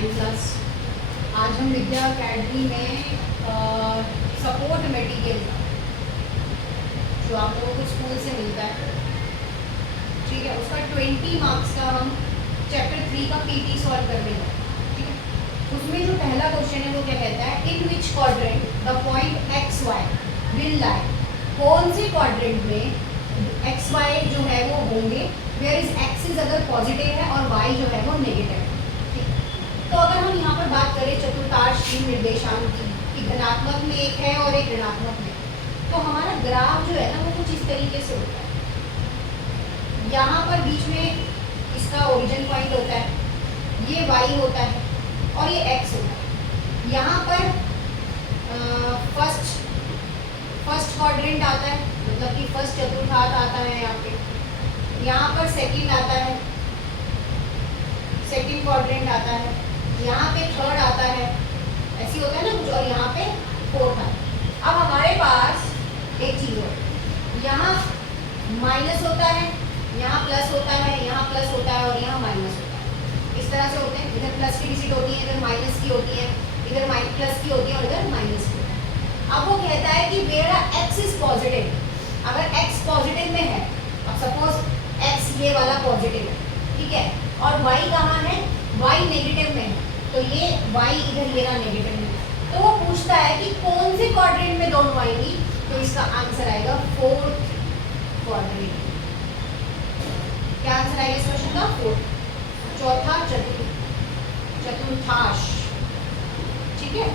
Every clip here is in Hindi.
9 क्लास। आज हम विद्या अकेडमी में सपोर्ट मटेरियल जो आप लोगों को स्कूल से मिलता है, ठीक है, उसका 20 मार्क्स का हम चैप्टर 3 का पीटी सॉल्व करने हैं। ठीक है, उसमें जो पहला क्वेश्चन है वो क्या कहता है, in which quadrant the point X Y will lie. कौन से क्वाड्रेंट में एक्स वाई जो है वो होंगे, वेयर इज एक्सिस अगर पॉजिटिव है और वाई जो है वो नेगेटिव है। ठीक, तो अगर हम यहाँ पर बात करें चतुर्थांश निर्देशांक की कि धनात्मक में एक है और एक ऋणात्मक में, तो हमारा ग्राफ जो है ना वो कुछ इस तरीके से होता है। यहाँ पर बीच में इसका ओरिजिन पॉइंट होता है, ये वाई होता है और ये एक्स होता है। यहाँ पर फर्स्ट क्वाड्रेंट आता है, मतलब कि फर्स्ट चतुर्थांश आता है यहाँ पे। यहाँ पर सेकंड आता है, सेकंड क्वाड्रेंट आता है। यहाँ पे थर्ड आता है, ऐसी होता है ना कुछ, और यहाँ पे फोर्थ आता है। अब हमारे पास एक चीज़ है, यहाँ माइनस होता है, यहाँ प्लस होता है, यहाँ प्लस होता है और यहाँ माइनस होता है। इस तरह से होते हैं, इधर प्लस की डिजिट होती है, इधर माइनस की होती है, इधर प्लस की होती है और इधर माइनस की होती है। अब वो कहता है कि मेरा एक्स इज पॉजिटिव। अगर एक्स पॉजिटिव में है, अब सपोज एक्स ये वाला पॉजिटिव है, ठीक है, और वाई कहाँ है, वाई नेगेटिव में है, तो ये वाई इधर मेरा नेगेटिव में है। तो वो पूछता है कि कौन से क्वाड्रेंट में दोनों आएंगी, तो इसका आंसर आएगा फोर्थ क्वाड्रेंट। क्या आंसर आएगा इस क्वेश्चन का, फोर्थ, चौथा चतुर्थांश। ठीक है,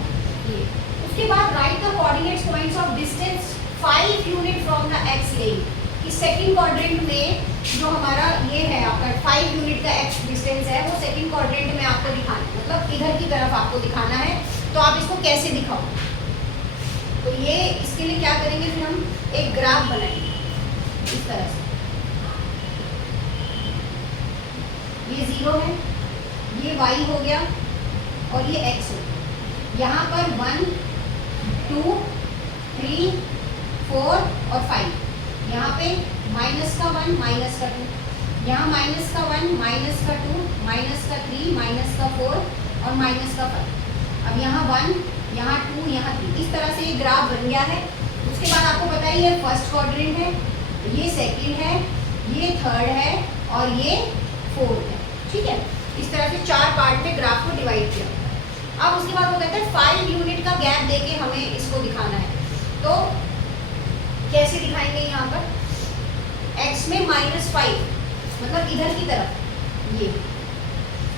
ये उसके बाद write the coordinates points of distance 5 unit from the X lane. कि सेकंड क्वाड्रेंट में जो हमारा ये है आपका 5 यूनिट का एक्स डिस्टेंस है, वो सेकंड क्वाड्रेंट में आपको दिखाना है, मतलब इधर की तरफ आपको दिखाना है। तो आप इसको कैसे दिखाओ, तो ये इसके लिए क्या करेंगे, फिर हम एक ग्राफ बनाएंगे इस तरह से। ये 0 है, ये y हो गया और ये x हो गया। यहाँ पर 1 2 3 4 और 5, यहाँ पे माइनस का 1 माइनस का 2, यहाँ माइनस का 1 माइनस का 2 माइनस का 3 माइनस का 4 और माइनस का 5। अब यहाँ 1 यहाँ 2 यहाँ 3, इस तरह से ये ग्राफ बन गया है। उसके बाद आपको पता ही है फर्स्ट क्वाड्रेंट है, ये सेकंड है, ये थर्ड है और ये फोर्थ है। ठीक है, इस तरह से 4 पार्ट में ग्राफ को डिवाइड किया। अब उसके बाद वो कहते हैं 5 यूनिट का गैप देके हमें इसको दिखाना है। तो कैसे दिखाएंगे, यहाँ पर x में -5, मतलब इधर की तरफ ये,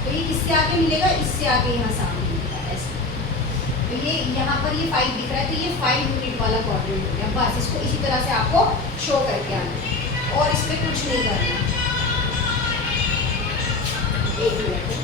तो ये किससे आगे मिलेगा, इससे आगे यहाँ सामने मिलेगा ऐसे। तो ये यहाँ पर ये 5 दिख रहा है, तो ये 5 यूनिट वाला क्वाड्रेंट हो गया। बस इसको इसी तरह से आपको शो करके आना है और इसमें कुछ नहीं करना। एक मिनट,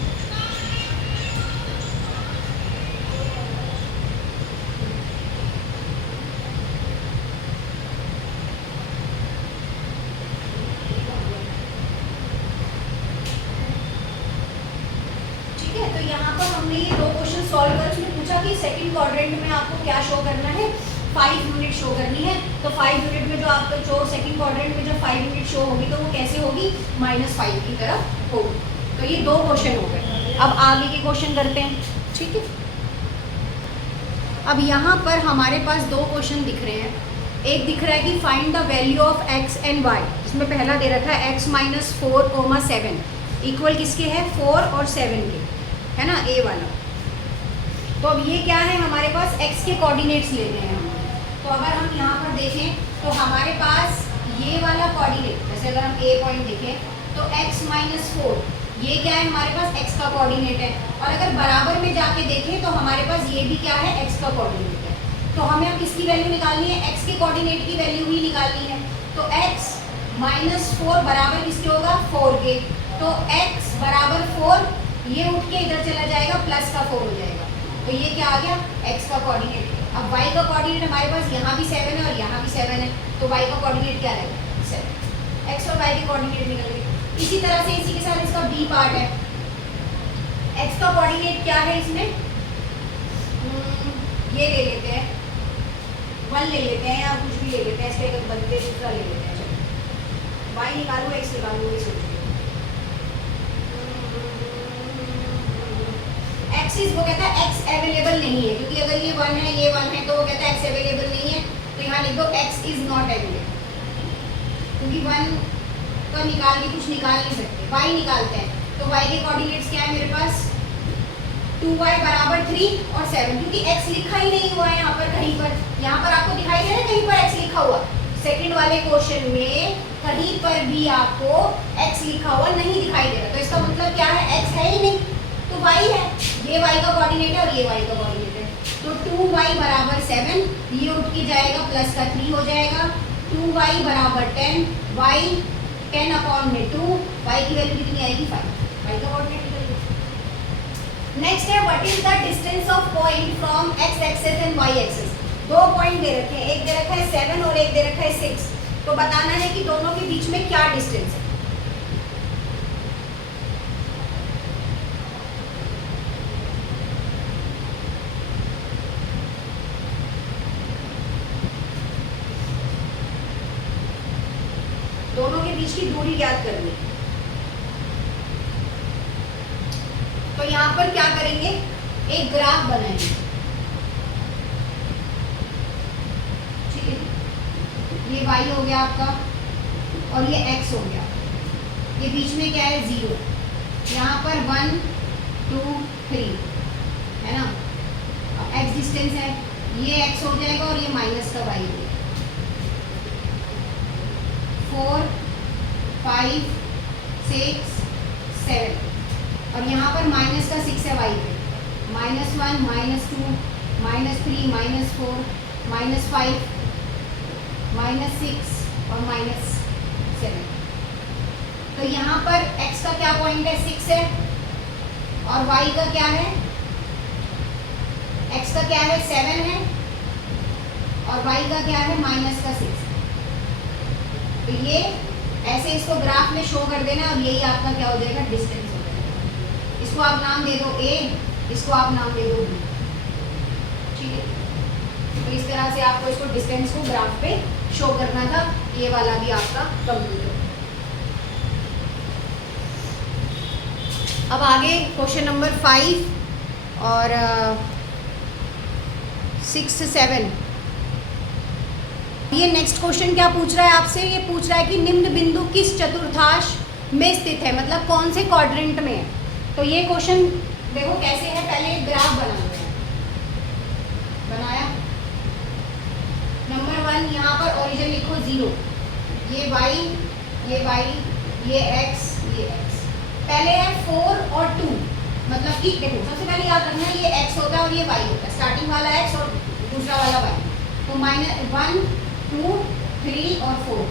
हमने ये 2 क्वेश्चन सॉल्व कर, उसने पूछा कि सेकंड क्वाड्रेंट में आपको क्या शो करना है, 5 यूनिट शो करनी है। तो 5 यूनिट में जो आपका जो सेकंड क्वाड्रेंट में जो 5 यूनिट शो होगी, तो वो कैसे होगी, -5 की तरफ होगी। तो ये 2 क्वेश्चन हो गए। अब आगे के क्वेश्चन करते हैं। ठीक है, अब यहाँ पर हमारे पास 2 क्वेश्चन दिख रहे हैं। एक दिख रहा है कि find the value of x and y. इसमें पहला दे रखा है x - 4, 7 इक्वल किसके है, 4 और 7 के, है ना, ए वाला। तो अब ये क्या है, हमारे पास x के कोऑर्डिनेट्स लेने हैं हम। तो अगर हम यहाँ पर देखें तो हमारे पास ये वाला कोऑर्डिनेट, जैसे अगर हम a पॉइंट देखें तो x - 4, ये क्या है, हमारे पास x का कोऑर्डिनेट है। और अगर बराबर में जाके देखें तो हमारे पास ये भी क्या है, x का कोऑर्डिनेट है। तो हमें अब किसकी वैल्यू निकालनी है, x के कोऑर्डिनेट की वैल्यू ही निकालनी है। तो x - 4 बराबर किसके होगा, 4 के। तो x बराबर 4, ये उठ के इधर चला जाएगा, प्लस का 4 हो जाएगा। तो ये क्या आ गया, x का कोऑर्डिनेट। अब y का कोऑर्डिनेट हमारे पास यहाँ भी 7 है और यहाँ भी 7 है, तो y का कोऑर्डिनेट क्या रहेगा, 7। x और y के कोऑर्डिनेट निकल गए। इसी तरह से इसी के साथ इसका b पार्ट है। x का कोऑर्डिनेट क्या है इसमें, ये ले लेते हैं, 1 ले लेते हैं या कुछ भी ले लेते हैं, इसके बदले दूसरा ले लेते हैं। चलो y निकालो, x निकालो, ये सोचिए। इज, वो कहता है x अवेलेबल नहीं है, क्योंकि अगर ये 1 है, ये 1 है, तो वो कहता है x अवेलेबल नहीं है, तो यहाँ लिख दो x इज नॉट अवेलेबल, क्योंकि 1 का निकाल के कुछ निकाल नहीं सकते, y निकालते हैं, तो y के कोऑर्डिनेट्स क्या है मेरे पास 2y बराबर 3 और 7, क्योंकि x लिखा ही नहीं हुआ है यहाँ पर कहीं पर, यहाँ पर आपको दिखाई दे रहा है कहीं पर x लिखा हुआ, सेकंड वाले क्वेश्चन में कहीं पर भी आपको x लिखा हुआ नहीं दिखाई दे रहा, तो इसका मतलब क्या है x है ही नहीं, तो y है, ये y का कोऑर्डिनेट है और ये y का कोऑर्डिनेट है, तो 2y बराबर 7, ये उठ के जाएगा प्लस का 3 हो जाएगा, 2y बराबर 10, y 10 अपॉन में 2, y की वैल्यू कितनी आएगी 5, y का कोऑर्डिनेट निकल। नेक्स्ट है what is the distance of point from x axis and y axis, दो पॉइंट दे रखे हैं, एक दे रखा है 7 और एक दे रखा है 6, तो बताना है कि दोनों के बीच में क्या डिस्टेंस है। दोनों के बीच की दूरी ज्ञात करनी, तो यहाँ पर क्या करेंगे, एक ग्राफ बनाएंगे, ठीक है, ये y हो गया आपका और ये x हो गया, ये बीच में क्या है 0, यहाँ पर 1 2 3 है ना, x डिस्टेंस है, ये x हो जाएगा और ये माइनस का y हो गया, 4 5 6 7 और यहाँ पर माइनस का 6 है y पे, -1 -2 -3 -4 -5 -6 और -7, तो यहाँ पर x का क्या पॉइंट है 6 है और y का क्या है, x का क्या है 7 है और y का क्या है माइनस का 6, तो ये ऐसे इसको ग्राफ में शो कर देना और यही आपका क्या हो जाएगा डिस्टेंस हो जाएगा, इसको आप नाम दे दो a, इसको आप नाम दे दो b, ठीक है, तो इस तरह से आपको इसको डिस्टेंस को ग्राफ पे शो करना था, ये वाला भी आपका कंप्लीट हो। अब आगे क्वेश्चन नंबर 5 और 6 7, ये नेक्स्ट क्वेश्चन क्या पूछ रहा है आपसे, ये पूछ रहा है कि निम्न बिंदु किस चतुर्थांश में स्थित है, मतलब कौन से क्वाड्रेंट में है, तो ये क्वेश्चन देखो कैसे है, पहले एक ग्राफ बनाया, नंबर 1 यहाँ पर ओरिजिन लिखो 0, ये y ये x, पहले है 4 और 2, मतलब कि देखो सबसे पहले याद रखना है ये x होता है और ये y होता है, स्टार्टिंग वाला x और दूसरा वाला y, तो -1 2 3 और 4,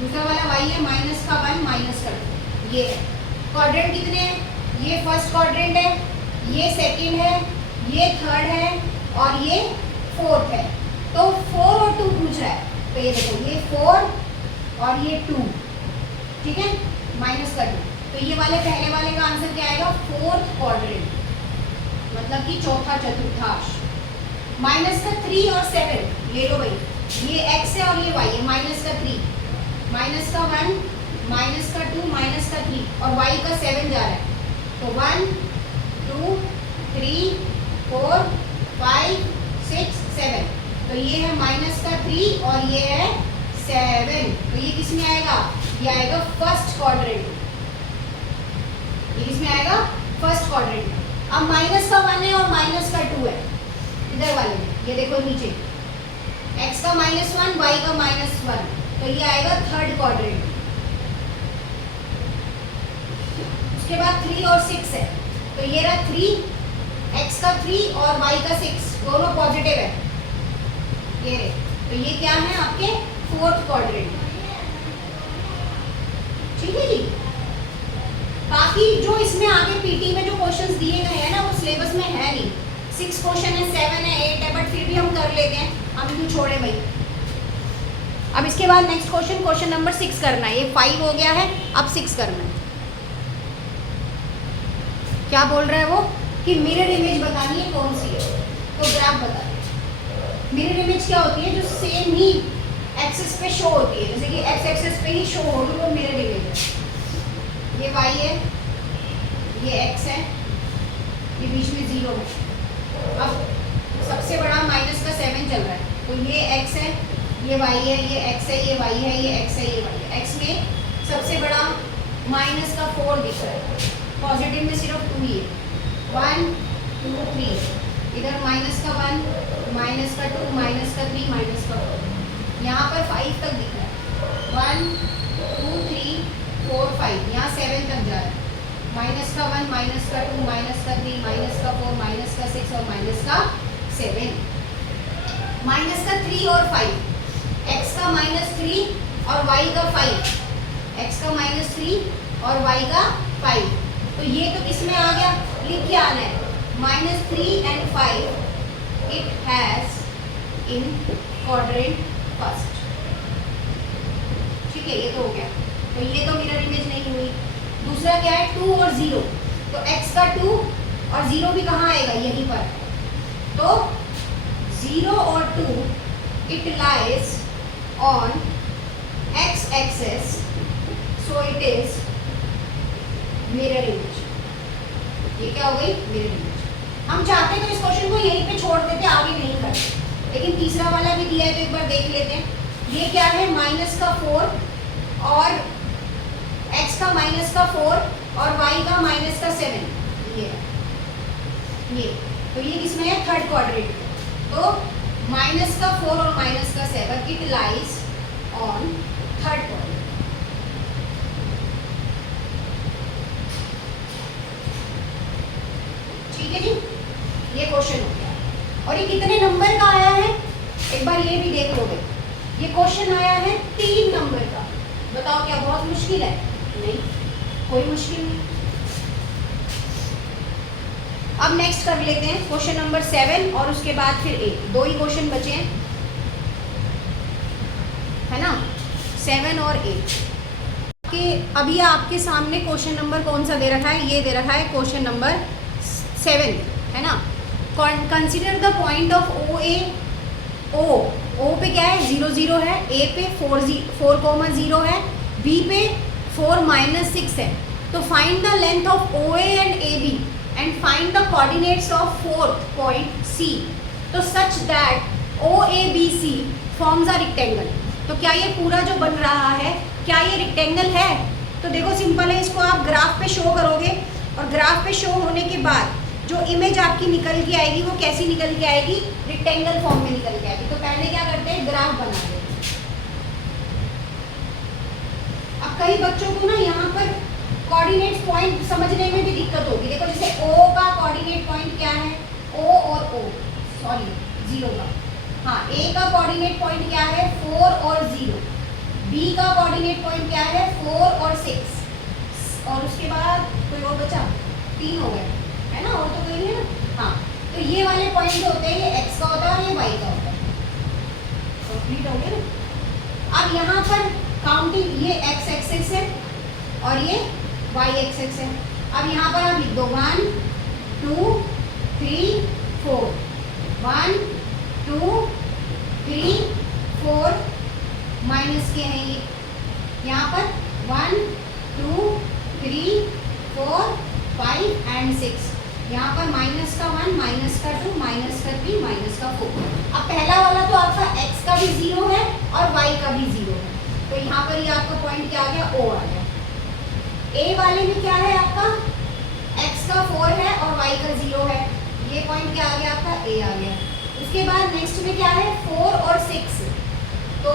दूसरा वाला y है माइनस का 1 माइनस का 2, ये है, क्वाड्रेंट कितने हैं, ये फर्स्ट क्वाड्रेंट है, ये सेकंड है, ये थर्ड है और ये फोर्थ है, तो 4 और 2 पूछ रहा है, तो ये देखो ये 4 और ये 2, ठीक है, माइनस का 2, तो ये वाले पहले वाले का आंसर क्या आएगा फोर्थ क्वाड्रेंट, मतलब कि चौथा चतुर्थांश, माइनस का 3 और 7 ले लो भाई, ये x है और ये y है, माइनस का 3 माइनस का 1 माइनस का 2 माइनस का 3 और y का 7 जा रहा है, तो 1 2 3 4 5 6 7, तो ये है माइनस का 3 और ये है 7, तो ये किस में आएगा, ये आएगा फर्स्ट क्वाड्रेंट, ये किस में आएगा फर्स्ट क्वाड्रेंट। अब माइनस का 1 है और माइनस का 2 है इधर वाले में, ये देखो नीचे x का -1 y का -1, तो ये आएगा थर्ड क्वाड्रेंट। उसके बाद 3 और 6 है, तो ये रहा 3, x का 3 और y का 6 दोनों पॉजिटिव है, ये रहे, तो ये क्या है आपके फोर्थ क्वाड्रेंट, ठीक है जी। बाकी जो इसमें आगे पीटी में जो क्वेश्चंस दिए गए हैं ना वो सिलेबस में है नहीं, 6 क्वेश्चन है 7 है 8 है, बट फिर भी हम कर लेते हैं, हम क्यों छोड़े भाई। अब इसके बाद नेक्स्ट क्वेश्चन नंबर 6 करना है, ये 5 हो गया है, अब 6 करना है। क्या बोल रहा है वो कि मिरर इमेज बतानी है कौन सी है, तो ग्राफ बता दे। मिरर इमेज क्या होती है, जो सेम ही एक्सिस पे शो होती है, जैसे कि एक्स एक्सिस पे ही शो होगी वो मिरर इमेज है। ये y है, ये x है, ये बीच में 0 है, तो ये x है, ये y है, ये x है, ये y है, ये x है, ये y है। x में सबसे बड़ा माइनस का 4 दिख रहा है, पॉजिटिव में सिर्फ 2 ही है। 1 2 3, इधर माइनस का 1, माइनस का 2, माइनस का 3, माइनस का 4, यहाँ पर 5 तक दिख रहा है। 1 2 3 4 5, यहाँ 7 तक जा रहा है। माइनस का 1, माइनस का 2, माइनस का 3, माइनस का 4, माइनस का 6 और माइनस का 7। माइनस का 3 और 5, x का -3 और y का 5, x का -3 और y का 5। तो ये तो किसमें आ गया, लिख के आना है -3 and 5 it has in quadrant first. ठीक है, ये तो हो गया। तो ये तो मिरर इमेज नहीं हुई। दूसरा क्या है, 2 और 0, तो x का 2 और 0 भी कहाँ आएगा, यहीं पर। तो 0 और 2 it lies on x axis, so it is mirror image. ये क्या हो गई, मिरर इमेज। हम चाहते तो इस क्वेश्चन को यहीं पे छोड़ देते, आगे नहीं करते, लेकिन तीसरा वाला भी दिया है तो एक बार देख लेते हैं। ये क्या है, माइनस का 4 और x का माइनस का 4 और y का माइनस का 7, ये तो ये किसमें है, थर्ड क्वाड्रेंट। तो माइनस का 4 और माइनस का 7 it lies on third quadrant. ठीक है जी, ये क्वेश्चन हो गया। और ये कितने नंबर का आया है, एक बार ये भी देख लोगे। ये क्वेश्चन आया है 3 नंबर का। बताओ क्या बहुत मुश्किल है, नहीं, कोई मुश्किल नहीं। अब नेक्स्ट कर लेते हैं क्वेश्चन नंबर 7 और उसके बाद फिर 8, 2 ही क्वेश्चन बचे हैं, है ना, 7 और 8 के। अभी आपके सामने क्वेश्चन नंबर कौन सा दे रखा है, ये दे रखा है क्वेश्चन नंबर 7, है ना। Consider the point of O पे क्या है, 0 0 है, A पे 4,0 है, B पे 4 - 6 है। तो find the length of OA and AB and find the coordinates of fourth point C, तो such that OABC forms a rectangle. तो क्या ये पूरा जो बन रहा है, क्या ये रेक्टेंगल है? तो देखो सिंपल है, इसको आप ग्राफ पे शो करोगे और ग्राफ पे शो होने के बाद जो इमेज आपकी निकल के आएगी वो कैसी निकल के आएगी, रेक्टेंगल फॉर्म में निकल के आएगी। तो पहले क्या करते हैं, ग्राफ बनाते हैं। अब कई बच्चों को ना यहाँ पर कोऑर्डिनेट्स पॉइंट समझने में भी दिक्कत होगी। देखो जैसे O का कोऑर्डिनेट पॉइंट क्या है, O और O, सॉरी 0 का, हाँ, A का कोऑर्डिनेट पॉइंट क्या है, 4 और 0, B का कोऑर्डिनेट पॉइंट क्या है, 4 और 6, और उसके बाद कोई और बचा, 3 हो गए, है ना, और तो कोई नहीं है ना। हाँ, तो ये वाले पॉइंट जो होते हैं ये x का होता है और ये y का होता है। कंप्लीट हो गया ना। अब यहाँ पर काउंटिंग, ये x एक्सिस है और ये y एक्सिस है। अब यहाँ पर आप लिख दो 1 2 3 4, 1 2 3 4, माइनस के हैं ये, यहाँ पर 1 2 3 4 5 एंड 6, यहाँ पर माइनस का 1, माइनस का 2, माइनस का 3, माइनस का 4। अब पहला वाला तो आपका x का भी 0 है और y का भी 0 है, तो यहाँ पर ये आपका पॉइंट क्या आ गया, O आ गया। A वाले में क्या है आपका, x का 4 है और y का 0 है, ये पॉइंट क्या आ गया आपका, A आ गया। उसके बाद नेक्स्ट में क्या है, 4 और 6, तो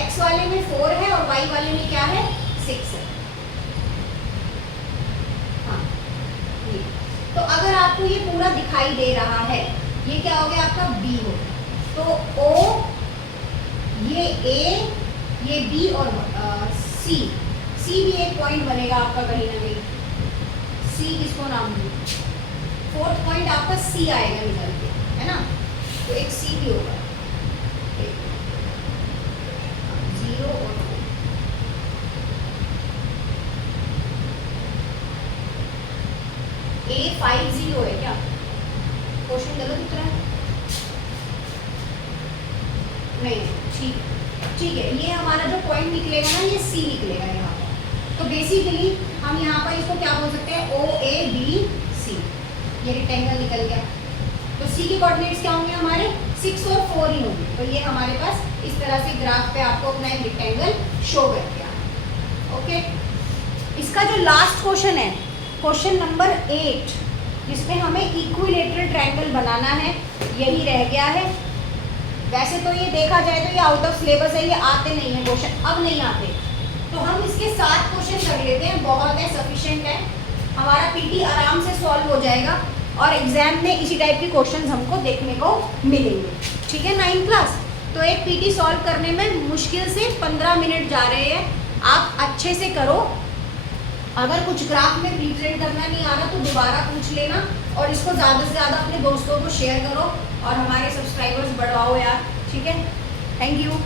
x वाले में 4 है और y वाले में क्या है, 6 है। तो अगर आपको ये पूरा दिखाई दे रहा है, ये क्या हो गया आपका, B हो गया। तो O, ये A, ये B और C भी एक पॉइंट बनेगा आपका कहीं ना कहीं। C किसको नाम दूँ, फोर्थ पॉइंट आपका C आएगा निकल के, है ना, तो एक C भी होगा, 0 और 4। A50 है क्या, क्वेश्चन गलत उत्तर है, नहीं, ठीक है, ये हमारा जो पॉइंट निकलेगा ना, ये C निकलेगा यहाँ पर। तो बेसिकली हम यहाँ पर इसको क्या बोल सकते हैं, OABC, ये रेक्टेंगल निकल गया। तो C के कोऑर्डिनेट्स क्या होंगे हमारे, 6 और 4 ही होंगे। तो ये हमारे पास इस तरह से ग्राफ पे आपको अपना एक रेक्टेंगल शो कर गया। ओके, इसका जो लास्ट क्वेश्चन है, क्वेश्चन नंबर 8, जिसमें हमें इक्विलेटरल ट्रायंगल बनाना है, यही रह गया है। वैसे तो ये देखा जाए तो ये आउट ऑफ सिलेबस है, ये आते नहीं है क्वेश्चन, अब नहीं आते। तो हम इसके 7 क्वेश्चन कर लेते हैं, बहुत है, सफिशिएंट है, हमारा पीटी आराम से सॉल्व हो जाएगा और एग्जाम में इसी टाइप के क्वेश्चन हमको देखने को मिलेंगे। ठीक है 9th क्लास। तो एक पीटी सॉल्व करने में मुश्किल से 15 मिनट जा रहे हैं, आप अच्छे से करो। अगर कुछ ग्राफ में रिप्रेजेंट करना नहीं आ रहा तो दोबारा पूछ लेना, और इसको ज़्यादा से ज़्यादा अपने दोस्तों को शेयर करो और हमारे सब्सक्राइबर्स बढ़ाओ यार। ठीक है, थैंक यू।